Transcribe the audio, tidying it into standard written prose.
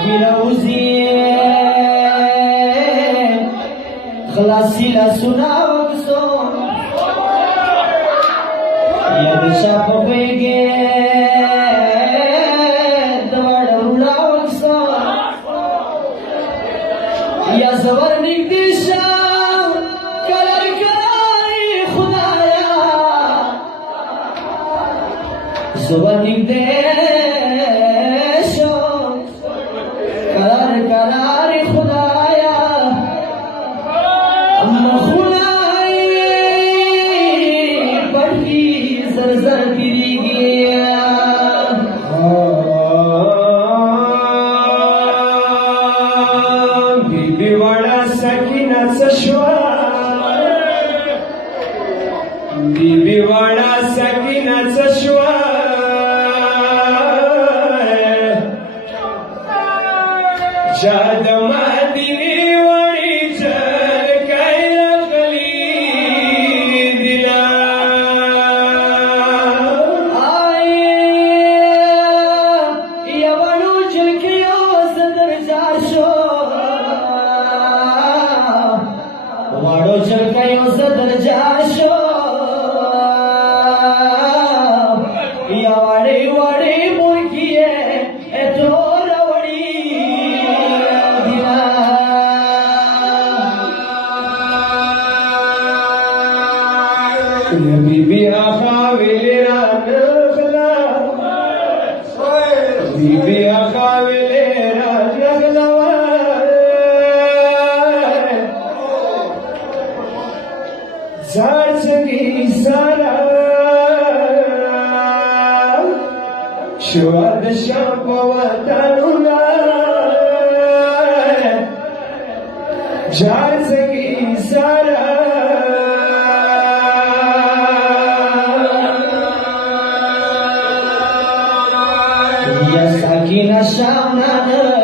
روزي خلاصي لاسونه وکسو یا د شاپ ویګه د وړولا وکسو یا زور نږدې شه کرار کرار خدایا زور نږدې بیبی وڑا سکینہ چشوا جاد مدینی وڑی چل کئی رکلی دلا آئے یا وڑو چلکیو صدر جاشو وڑو چلکیو صدر جاشو بیبی آقا ویلی را نخلا بیبی آقا ویلی را نخلا زار چگی سالا شواد شاپ وطنولا زار چگی سالا یا ساکینہ شامنا